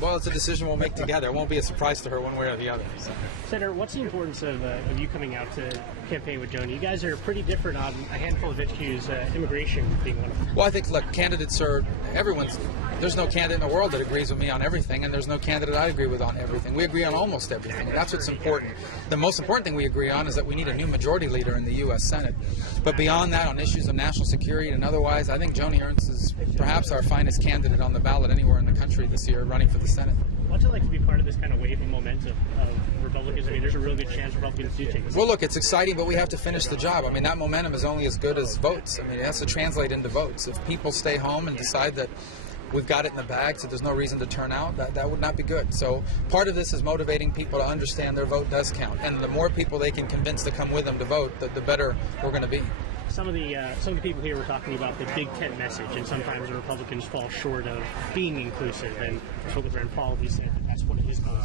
Well, it's a decision we'll make together. It won't be a surprise to her one way or the other. So. Senator, what's the importance of you coming out to campaign with Joni? You guys are pretty different on a handful of issues, immigration being one of them. Well, I think, look, candidates are, there's no candidate in the world that agrees with me on everything, and there's no candidate I agree with on everything. We agree on almost everything, and that's what's important. The most important thing we agree on is that we need a new majority leader in the U.S. Senate. But beyond that, on issues of national security and otherwise, I think Joni Ernst is perhaps our finest candidate on the ballot anywhere in the country this year running for the Senate. What's it like to be part of this kind of wave of momentum of Republicans? I mean, there's a really good chance Republicans do take this. Well, look, it's exciting, but we have to finish the job. I mean, that momentum is only as good as votes. I mean, it has to translate into votes. If people stay home and decide that we've got it in the bag, so there's no reason to turn out, that would not be good. So part of this is motivating people to understand their vote does count. And the more people they can convince to come with them to vote, the better we're going to be. Some of the people here were talking about the Big Tent message, and sometimes the Republicans fall short of being inclusive. And I spoke with Rand Paul. He said that that's one of his goals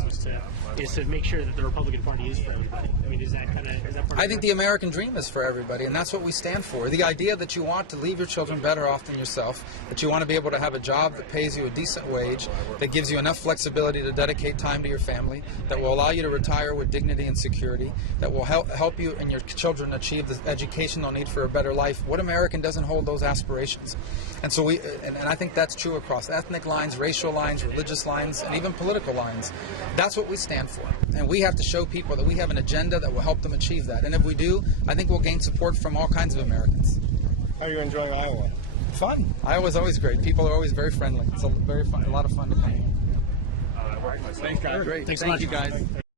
is to make sure that the Republican Party is for everybody. I mean, is that part of I think the American dream is for everybody, and that's what we stand for. The idea that you want to leave your children better off than yourself, that you want to be able to have a job that pays you a decent wage, that gives you enough flexibility to dedicate time to your family, that will allow you to retire with dignity and security, that will help you and your children achieve the education they'll need for a better life. What American doesn't hold those aspirations? And so and I think that's true across ethnic lines, racial lines, religious lines, and even political lines. That's what we stand for. And we have to show people that we have an agenda that will help them achieve that. And if we do, I think we'll gain support from all kinds of Americans. How are you enjoying Iowa? Fun. Iowa's always great. People are always very friendly. It's a lot of fun to come here. Thanks, guys. Great. Thanks Thank so much. you, guys.